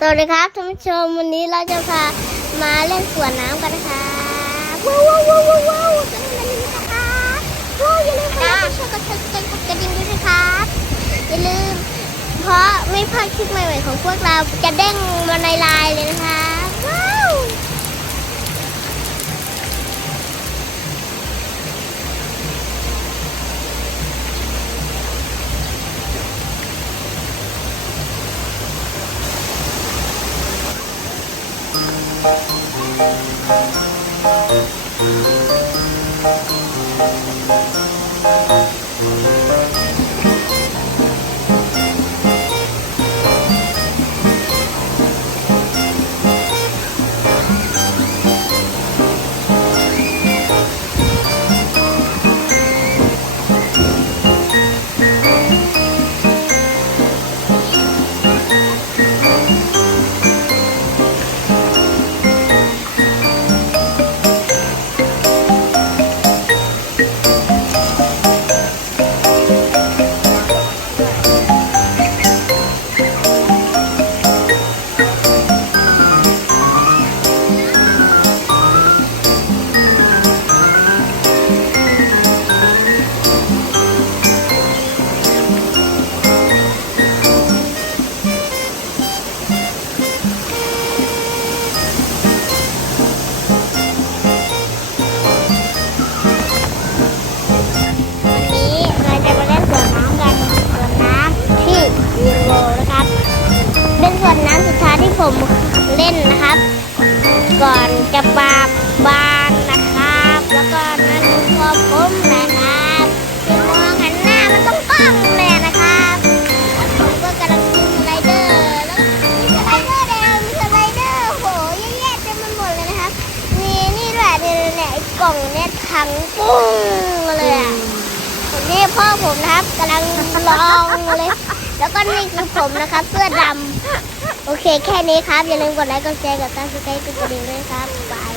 สวัสดีครับท่านผู้ชมวันนี้เราจะพามาเล่นสวนน้ำกันนะคะว้าวว้าวว้าวว้าวจะเล่นอะไรนี้นะคะว้าวอย่าลืมกดไลค์กดแชร์กดซับสไครต์กดกระดิ่งด้วยนะครับอย่าลืม เพราะไม่พลาดคลิปใหม่ๆของพวกเราจะเด้งมาในไลน์เลยนะคะ thank you ผมเล่นนะครับ ก่อนจะปาบานนะครับ แล้วก็นั่นพอผมนะครับที่มองหันหน้ามันต้องกล้องเลยนะครับแล้วผมก็กำลังดูสไลเดอร์แล้วมีสไลเดอร์แดงมีสไลเดอร์โหเยอะแยะเต็มไปหมดเลยนะครับมีนี่ด้วยเนี่ยเนี่ยไอ้กล่องเนี่ยถังปุ้งเลยอะนี่พ่อผมนะครับกำลังลองเลย แล้วก็นี่คือผมนะครับเสื้อดำ โอเคแค่นี้ครับ อย่าลืมกดไลค์กดแชร์กดซับสไครต์กดกระดิ่งด้วยครับบาย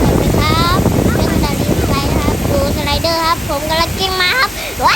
สวัสดีครับเล่นดารีสไลด์นะครับดูสไลเดอร์ครับ ผมกำลังกิ้งมาครับว้า